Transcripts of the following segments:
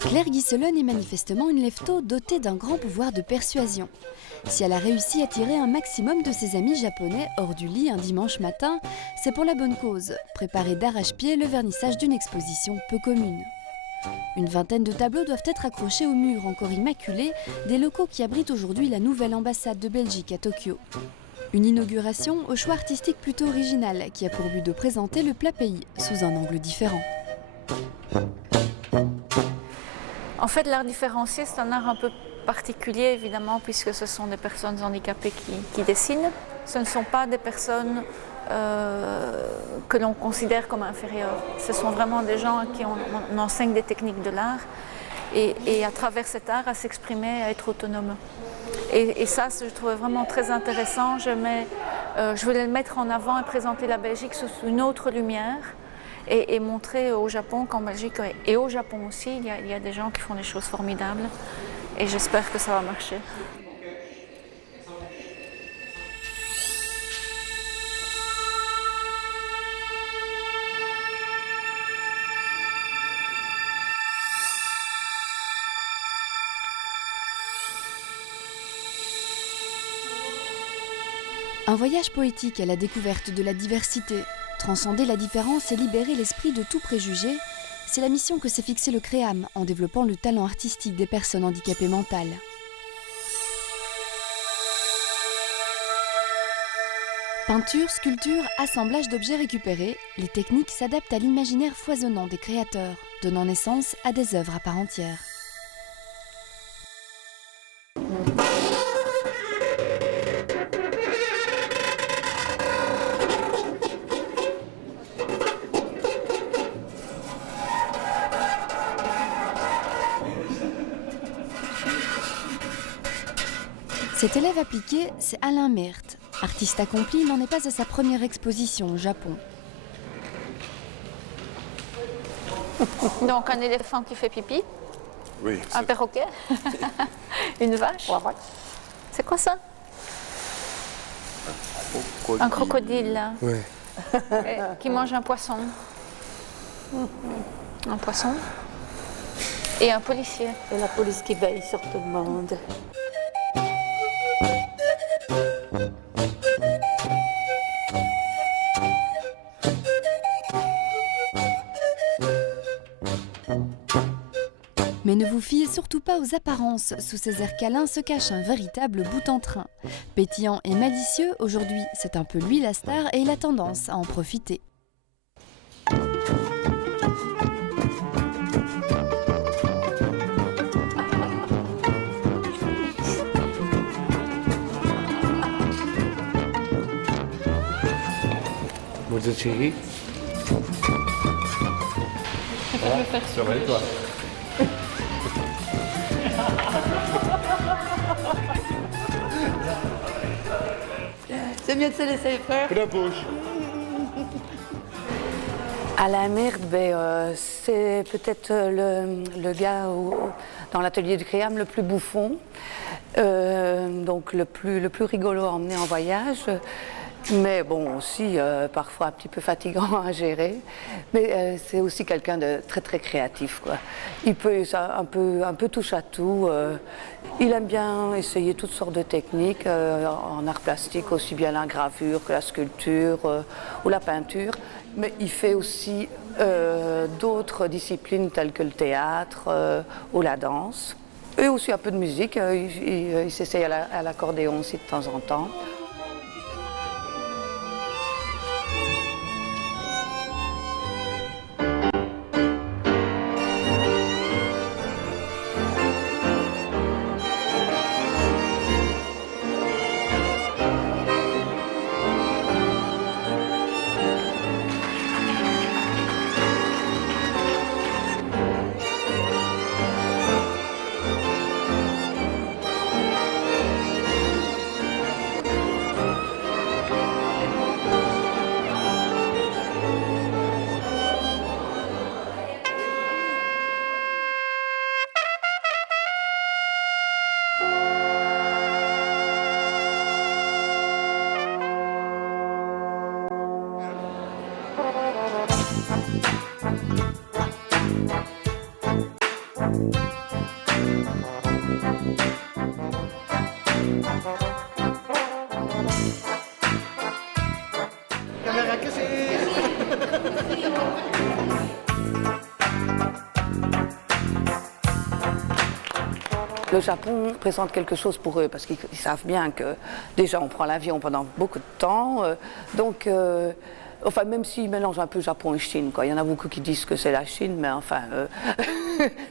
Claire Guisselonne est manifestement une lève-tôt dotée d'un grand pouvoir de persuasion. Si elle a réussi à tirer un maximum de ses amis japonais hors du lit un dimanche matin, c'est pour la bonne cause, préparer d'arrache-pied le vernissage d'une exposition peu commune. Une vingtaine de tableaux doivent être accrochés au mur encore immaculé des locaux qui abritent aujourd'hui la nouvelle ambassade de Belgique à Tokyo. Une inauguration au choix artistique plutôt original qui a pour but de présenter le plat pays sous un angle différent. En fait, l'art différencié, c'est un art un peu particulier, évidemment, puisque ce sont des personnes handicapées qui dessinent. Ce ne sont pas des personnes que l'on considère comme inférieures. Ce sont vraiment des gens à qui on enseigne des techniques de l'art et à travers cet art, à s'exprimer, à être autonome. Et ça, je trouvais vraiment très intéressant. Je voulais le mettre en avant et présenter la Belgique sous une autre lumière et montrer au Japon qu'en Belgique et au Japon aussi, il y a des gens qui font des choses formidables. Et j'espère que ça va marcher. Un voyage poétique à la découverte de la diversité, transcender la différence et libérer l'esprit de tout préjugé, c'est la mission que s'est fixée le CREAM en développant le talent artistique des personnes handicapées mentales. Peinture, sculpture, assemblage d'objets récupérés, les techniques s'adaptent à l'imaginaire foisonnant des créateurs, donnant naissance à des œuvres à part entière. Cet élève appliqué, c'est Alain Meert. Artiste accompli, il n'en est pas à sa première exposition au Japon. Donc un éléphant qui fait pipi, oui, un perroquet, une vache. C'est quoi ça? Un crocodile. Ouais. Qui mange un poisson. Un poisson. Et un policier. Et la police qui veille sur tout le monde. Mais ne vous fiez surtout pas aux apparences, sous ces airs câlins se cache un véritable boute-en-train. Pétillant et malicieux, aujourd'hui c'est un peu lui la star et il a tendance à en profiter. Bonjour chérie. Ça va et toi? C'est mieux de se laisser faire. La bouche. Alain Meert, c'est peut-être le gars dans l'atelier du CREAM le plus bouffon, donc le plus rigolo à emmener en voyage. Mais bon, aussi parfois un petit peu fatigant à gérer. Mais c'est aussi quelqu'un de très très créatif, quoi. Il peut un peu touche à tout. Il aime bien essayer toutes sortes de techniques en art plastique, aussi bien la gravure que la sculpture ou la peinture. Mais il fait aussi d'autres disciplines telles que le théâtre ou la danse. Et aussi un peu de musique. Il s'essaye à l'accordéon aussi de temps en temps. Le Japon présente quelque chose pour eux parce qu'ils savent bien que déjà on prend l'avion pendant beaucoup de temps, enfin même s'ils mélangent un peu Japon et Chine, quoi. Il y en a beaucoup qui disent que c'est la Chine, mais enfin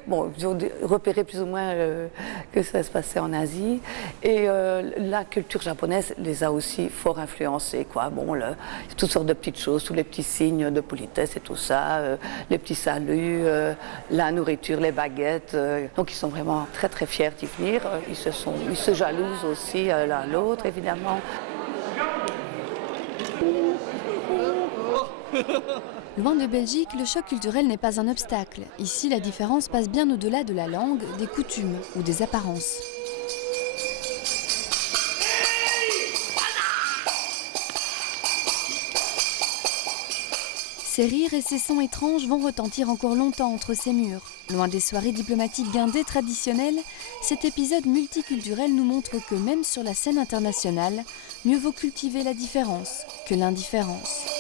bon, ils ont repéré plus ou moins que ça se passait en Asie et la culture japonaise les a aussi fort influencés, quoi. Bon, toutes sortes de petites choses, tous les petits signes de politesse et tout ça, les petits saluts, la nourriture, les baguettes, donc ils sont vraiment très très fiers d'y venir. Ils se jalousent aussi l'un l'autre, évidemment. Loin de Belgique, le choc culturel n'est pas un obstacle. Ici, la différence passe bien au-delà de la langue, des coutumes ou des apparences. Ces rires et ces sons étranges vont retentir encore longtemps entre ces murs. Loin des soirées diplomatiques guindées traditionnelles, cet épisode multiculturel nous montre que même sur la scène internationale, mieux vaut cultiver la différence que l'indifférence.